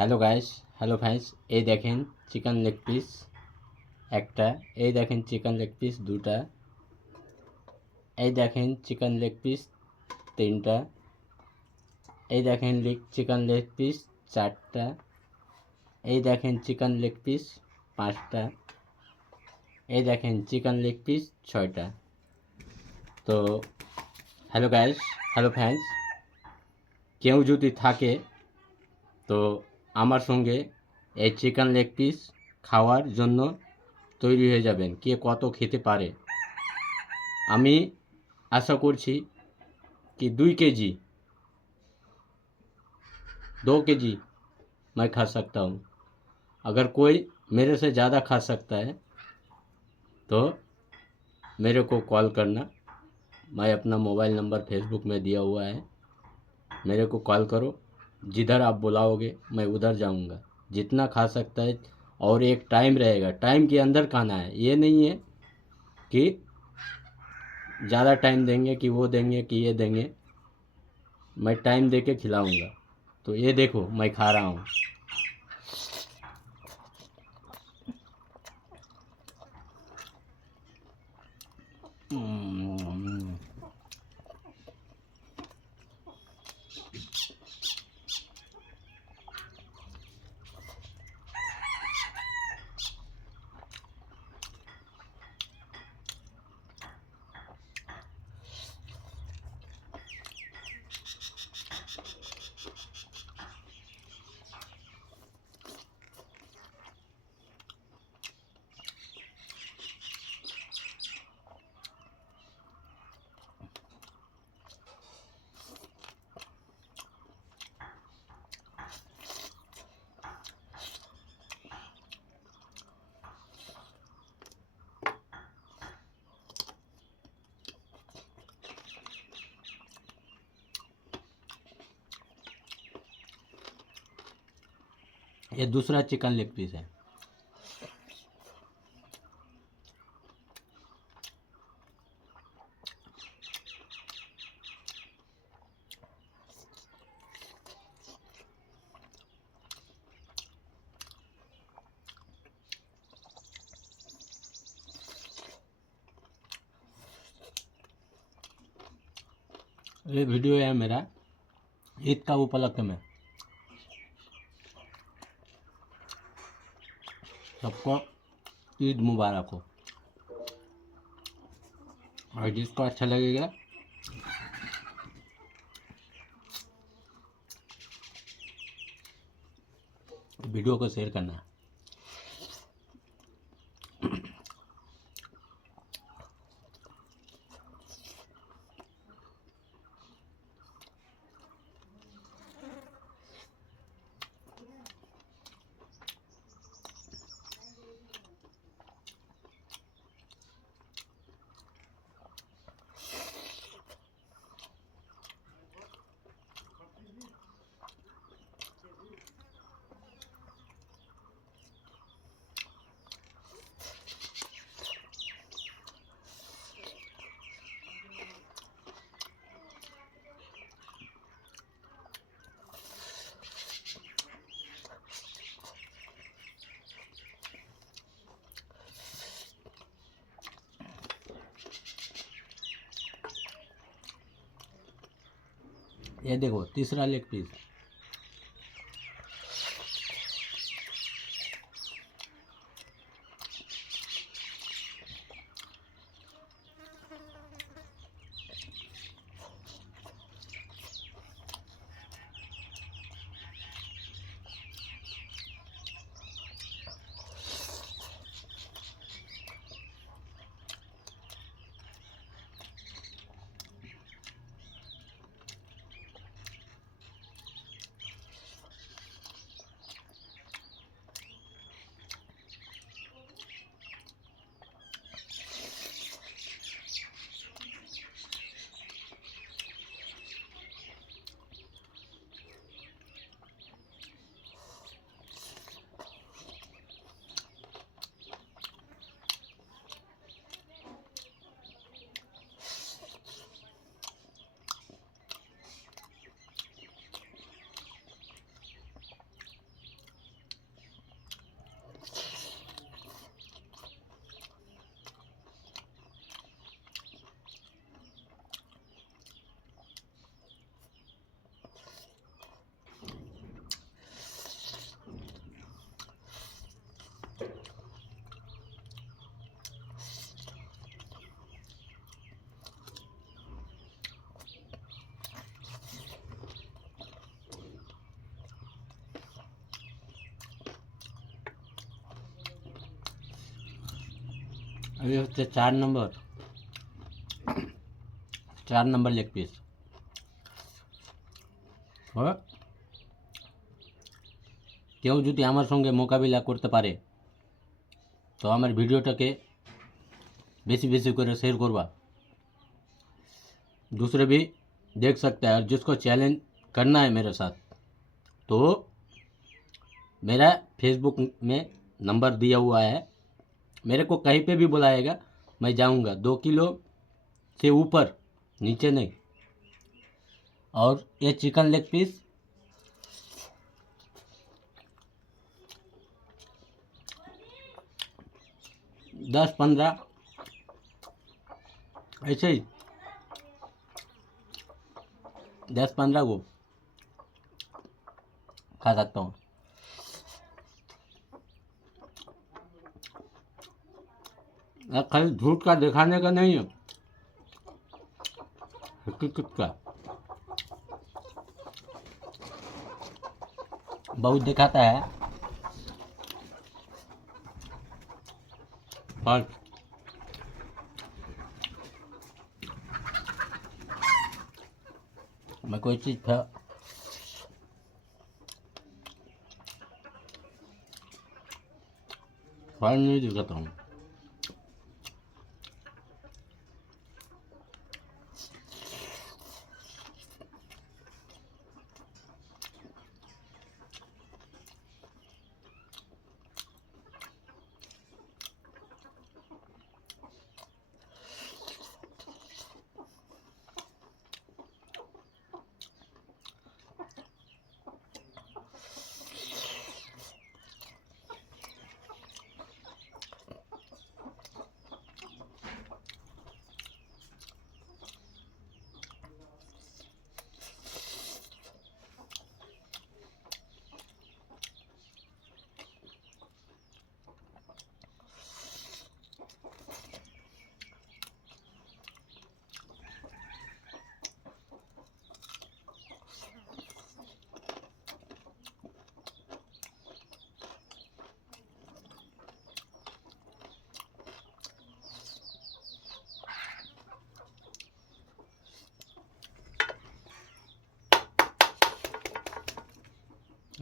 Hello guys, hello vice, এই দেখেন chicken leg piece একটা, এই দেখেন চিকেন লেগ পিস দুটা, এই দেখেন চিকেন লেগ পিস তিনটা, এই দেখেন চিকেন লেগ পিস চারটা, এই দেখেন চিকেন লেগ পিস পাঁচটা, এই দেখেন চিকেন লেগ পিস ছয়টা। তো হ্যালো গাইস, হ্যালো ফ্যান্স, কেউ যদি থাকে তো আমার সঙ্গে এই চিকেন লেগ পিস খাওয়ার জন্য তৈরি হয়ে যাবেন। কে কত খেতে পারে আমি आशा करছি कि 2 केजी 2 केजी मैं खा सकता हूँ। अगर कोई मेरे से ज़्यादा खा सकता है तो मेरे को कॉल करना। मैं अपना मोबाइल नंबर फेसबुक में दिया हुआ है, मेरे को कॉल करो। जिधर आप बुलाओगे मैं उधर जाऊंगा। जितना खा सकता है, और एक टाइम रहेगा, टाइम के अंदर खाना है। ये नहीं है कि ज़्यादा टाइम देंगे कि वो देंगे कि ये देंगे। मैं टाइम दे के खिलाऊँगा। तो ये देखो मैं खा रहा हूँ। ये दूसरा चिकन लेग पीस है। ये वीडियो है मेरा ईद का उपलक्ष्य में। सबको ईद मुबारक हो। और जिसको अच्छा लगेगा वीडियो को शेयर करना। ये देखो तीसरा लेग पीस। এই হচ্ছে 4 নম্বর লেগ পিস। কেউ যদি আমার সঙ্গে মোকাবিলা করতে পারে तो हमारे वीडियोटाके बेसी बेसी कर शेयर करवा, दूसरे भी देख सकते हैं। और जिसको चैलेंज करना है मेरे साथ तो मेरा फेसबुक में नंबर दिया हुआ है, मेरे को कहीं पे भी बुलाएगा मैं जाऊंगा। 2 किलो से ऊपर, नीचे नहीं। और ये चिकन लेग पीस 10-15 ऐसे ही 10-15 को खा सकता हूँ। खाली झूठ का दिखाने का नहीं है, हकीकत का। बहुत दिखाता है और मैं कोई चीज़ फल नहीं दिखाता हूँ।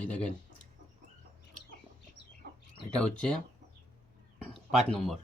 এই দেখেন এটা হচ্ছে 5 নম্বর।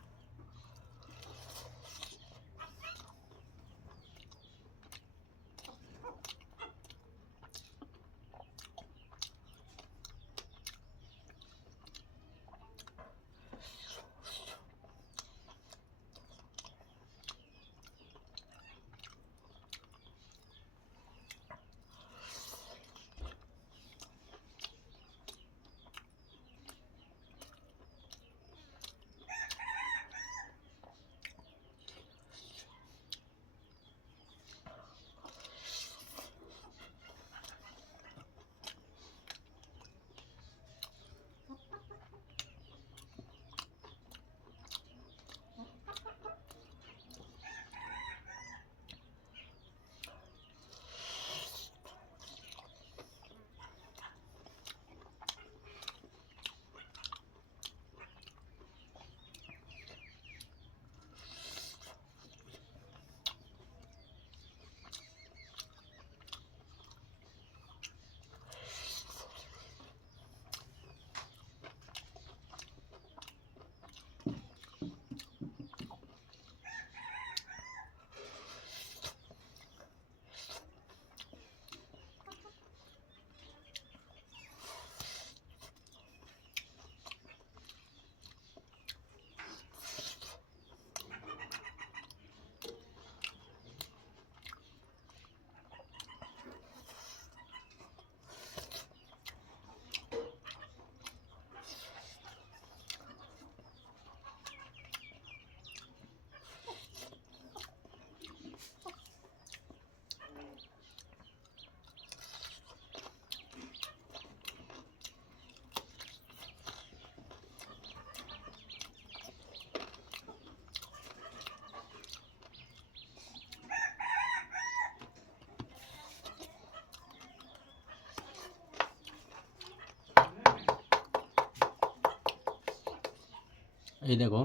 এই দেখো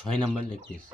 6 নম্বর লেগ পিস।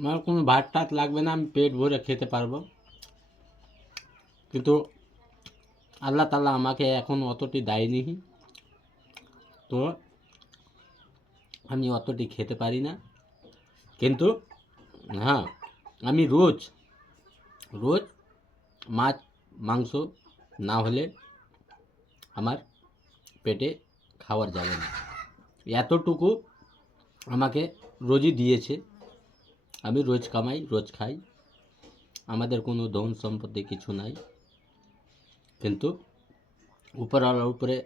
আমার কোনো ভাত টাত লাগবে না, আমি পেট ভরে খেতে পারবো। কিন্তু আল্লাহ তাআলা আমাকে এখন অতটি দেয়নি, তো আমি অতটি খেতে পারি না। কিন্তু হ্যাঁ, আমি রোজ রোজ মাছ মাংস না হলে আমার পেটে খাওয়ার যাবে না, এতটুকু আমাকে রোজই দিয়েছে। আমি রোজ কামাই, রোজ খাই, আমাদের কোনো ধন সম্পত্তি কিছু নাই, কিন্তু উপরওয়ালার উপরে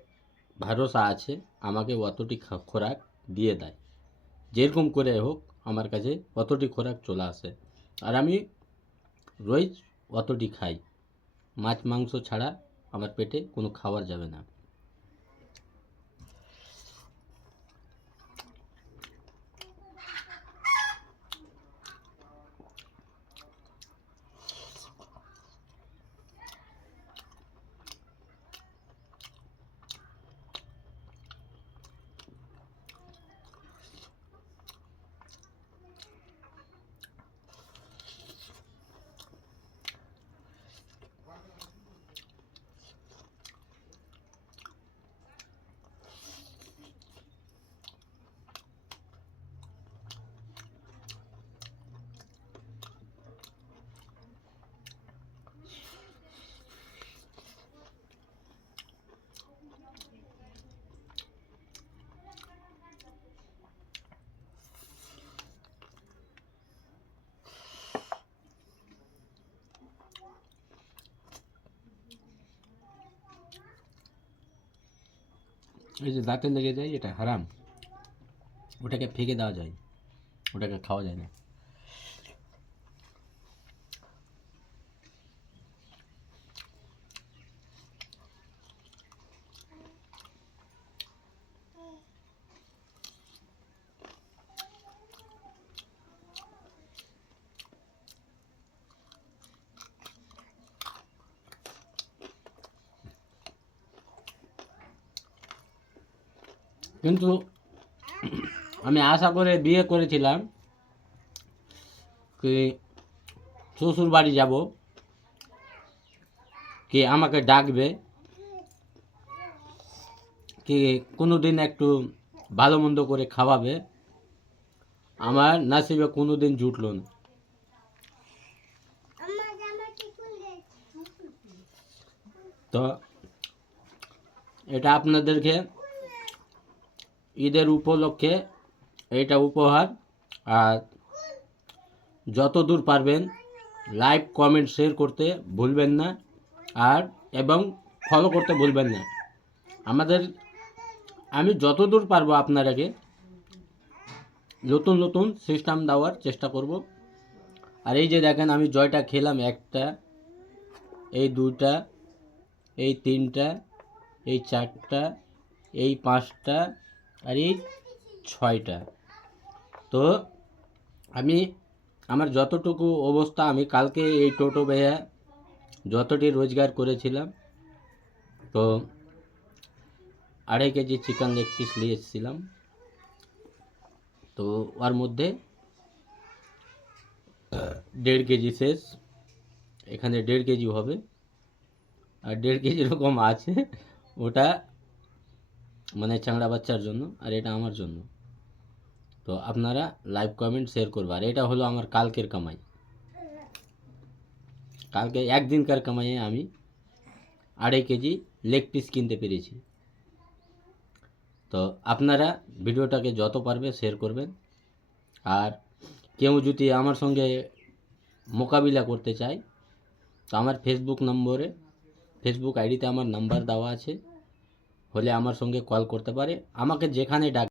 ভরসা আছে, আমাকে অতটি খোরাক দিয়ে দেয়। যেরকম করে হোক আমার কাছে অতটি খোরাক চলে আসে, আর আমি রোজ অতটি খাই। মাছ মাংস ছাড়া আমার পেটে কোনো খাবার যাবে না। এই যে দাঁতে লেগে যায়, এটা হারাম, ওটাকে ফেঁকে দেওয়া যায়, ওটাকে খাওয়া যায় না। কিন্তু আমি আশা করে বিয়ে করেছিলাম কি শ্বশুর বাড়ি যাব, কি আমাকে ডাকবে, কি কোনো দিন একটু ভালো মন্দ করে খাওয়াবে। আমার নাসিবে কোনো দিন জুটলো না। তো এটা আপনাদেরকে ঈদের উপলক্ষে এটা উপহার। আর যত দূর পারবেন লাইক কমেন্ট শেয়ার করতে ভুলবেন না, আর এবং ফলো করতে ভুলবেন না। আমি যত দূর পারবো আপনারাকে নতুন নতুন সিস্টেম দেওয়ার চেষ্টা করব। আর এই যে দেখেন আমি জয়টা খেলাম, একটা, এই দুটা, এই তিনটা, এই চারটা, এই পাঁচটা, আর এই ছয়টা। তো আমি আমার যতটুকু অবস্থা, আমি কালকে এই টোটো ভাইয়া যতটি রোজগার করেছিলাম, তো 2.5 কেজি চিকেন লেগ পিস নিয়ে এসেছিলাম। তো ওর মধ্যে 1.5 কেজি শেষ, এখানে 1.5 কেজি হবে, আর 1.5 কেজি এরকম আছে, ওটা মানে চাংড়া বাচ্চার জন্য, আর এটা আমার জন্য। তো আপনারা লাইক কমেন্ট শেয়ার করবেন। আর এটা হলো আমার কালকের কামাই। কালকে একদিনকার কামাইয়ে আমি 2.5 কেজি লেগ পিস কিনতে পেরেছি। তো আপনারা ভিডিওটাকে যত পারবে শেয়ার করবেন। আর কেউ যদি আমার সঙ্গে মোকাবিলা করতে চায় তো আমার ফেসবুক আইডিতে আমার নাম্বার দেওয়া আছে, হলে আমার সঙ্গে কল করতে পারে। আমাকে যেখানে ডাক